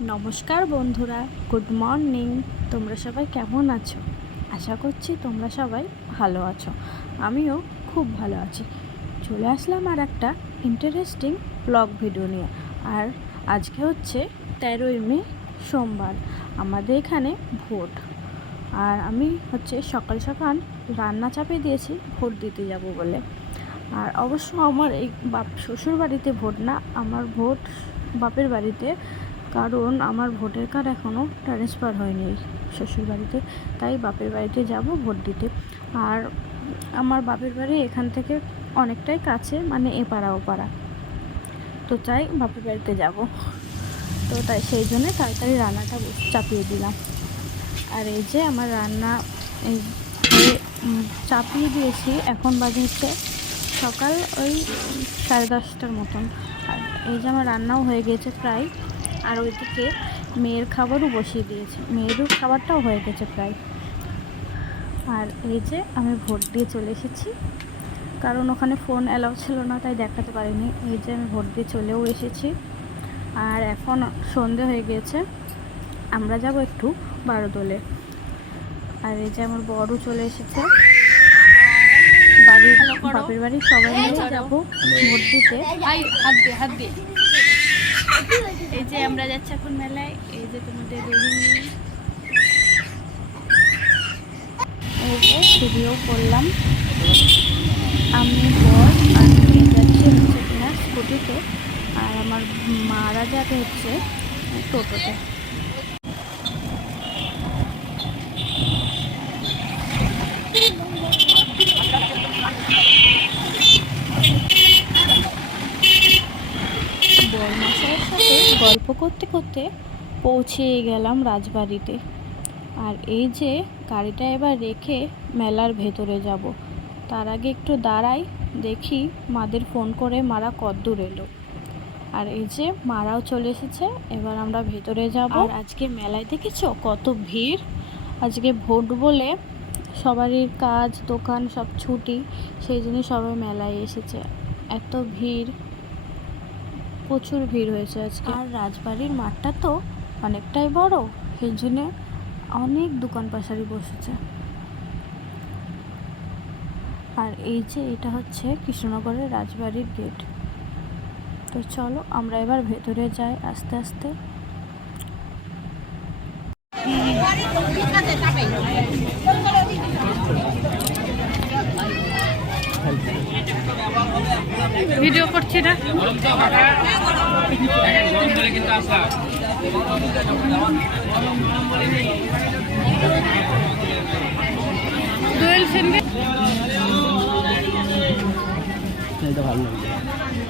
নমস্কার বন্ধুরা, good morning. তোমরা সবাই কেমন আছো? আশা করছি তোমরা সবাই ভালো আছো। আমিও খুব ভালো আছি। চলে আসলাম আর একটা ইন্টারেস্টিং ব্লগ ভিডিও নিয়ে। আর আজকে হচ্ছে তেরোই মে, সোমবার। আমাদের এখানে ভোট। আর আমি হচ্ছে সকাল সকাল রান্না চাপিয়ে দিয়েছি, ভোট দিতে যাব বলে। আর অবশ্য আমার এই বাপ শ্বশুর বাড়িতে ভোট না, আমার ভোট বাপের বাড়িতে কারণ আমার ভোটার কার্ড এখনও ট্রান্সফার হয়নি শ্বশুর বাড়িতে তাই বাপের বাড়িতে যাব ভোট দিতে। আর আমার বাপের বাড়ি এখান থেকে অনেকটাই কাছে মানে এপাড়া ওপাড়া তো চাই বাপের বাড়িতে যাব। তো তাই সেই জন্যে তাড়াতাড়ি রান্নাটা চাপিয়ে দিলাম। আর এই যে আমার রান্না, এই চাপিয়ে দিয়েছি, এখন বাজে হচ্ছে সকাল ওই সাড়ে দশটার মতন। আর এই যে আমার রান্নাও হয়ে গেছে প্রায়। আর ওইদিকে মেয়ের খাবারও বসিয়ে দিয়েছি। মেয়েরও খাবারটাও হয়ে গেছে প্রায়। আর এই যে আমি ভোট দিয়ে চলে এসেছি। কারণ ওখানে ফোন অ্যালাউ ছিল না তাই দেখাতে পারিনি। এই যে আমি ভোট দিয়ে চলেও এসেছি। আর এখন সন্ধে হয়ে গিয়েছে আমরা যাব একটু বারোদোলে আর এই যে আমার বড় চলে এসেছে। বাড়ির বাপের বাড়ির সবাই মিলে যাব ভোট দিতে। এই যে আমরা যাচ্ছি এখন মেলায়, এই যে তোমাদের রোহিণী এই ভিডিও করলাম। আমি বর, আর যাচ্ছি হচ্ছে কিনা স্কুটিতে, আর আমার মারা যাবে হচ্ছে টোটোতে। করতে করতে পৌঁছে গেলাম রাজবাড়িতে। আর এই যে গাড়িটা এবার রেখে মেলার ভেতরে যাব, তার আগে একটু দাঁড়াই, দেখি মাদের ফোন করে মারা কদ্দূর এলো। আর এই যে মারাও চলে এসেছে, এবার আমরা ভেতরে যাব। আর আজকে মেলায় দেখেছ কত ভিড়? আজকে ভোট বলে সবারই কাজ, দোকান, সব ছুটি, সেই জন্য সবাই মেলায় এসেছে। এত ভিড়। প্রচুর ভিড় হয়েছে আজকে। আর রাজবাড়ির মাঠটা তো অনেকটাই বড় সেই জন্যে অনেক দোকান পাশারি বসেছে। আর এই যে এটা হচ্ছে কৃষ্ণনগরের রাজবাড়ির গেট। তো চলো আমরা এবার ভেতরে যাই আস্তে আস্তে। ভিডিও করছি না।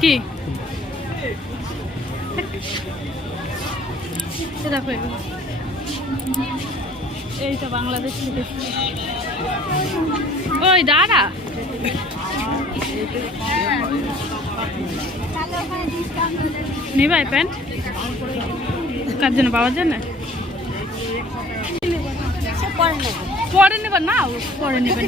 কি? এই তো বাংলাদেশ ওই দাঁড়া। নিবাই প্যান্ট? কার জন্য, বাবার জন্য? পরে নেবা না পরে নেবেন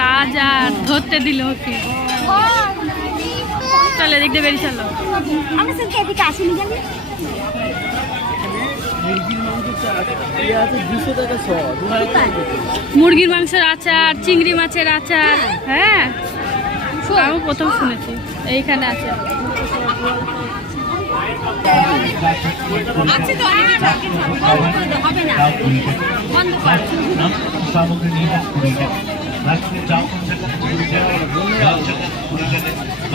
রাজা ধরতে দিল ওকে। চলে দেখতে বেরিয়ে চলো। আমি এদিকে আসিনি জানি। মুরগির ইয়ে। মুরগির মাংসের আচার চিংড়ি মাছের আচার হ্যাঁ? আমি প্রথম শুনেছি এইখানে আছে। সামগ্রী নিয়ে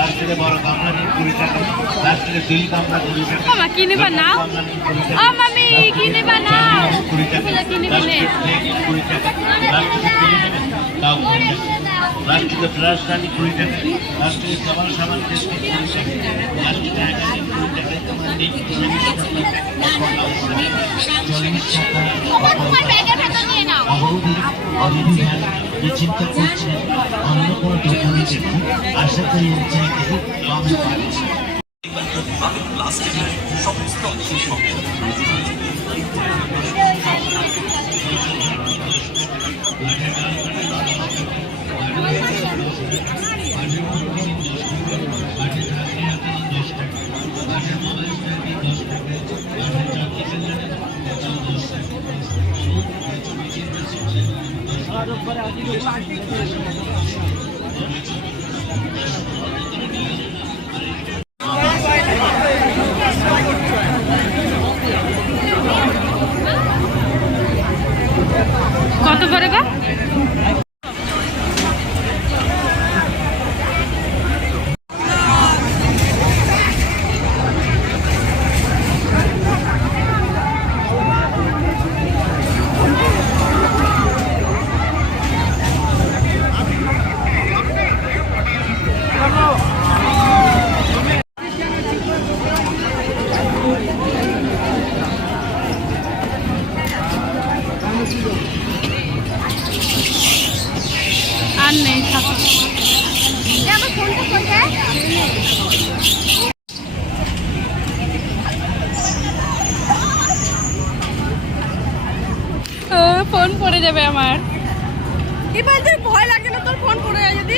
আসতে কুড়ি টাকা রাষ্ট্রের চাল পঞ্চাশ কুড়ি টাকা। জল টাকা কুড়ি টাকা। রাষ্ট্রের বড় গামলা নিয়ে কুড়ি টাকা রাষ্ট্রের দুই গামলা কুড়ি টাকা। ও মা কি নিবা নাও ও মামি কি নাও। কুড়ি টাকা। এগুলো নে? রাষ্ট্রের প্লেট কুড়ি টাকা। রাষ্ট্রের তেল তাও কুড়ি টাকা। রাষ্ট্রীয় রাজধানী কুড়ি টাকা। রাষ্ট্রীয় খাবার কুড়ি টাকা। রাষ্ট্রীয় একাডেমি কুড়ি টাকা। এই কুড়ি টাকা। চল্লিশ টাকা। অবরোধে অনির্বাণ যে চিন্তা করছেন অন্য কোনো দোকানে দেখুন আশা করি Thank আর নেই ফোন পড়ে যাবে আমার। এবার ভয় লাগে না তোর ফোন পড়ে যায় যদি?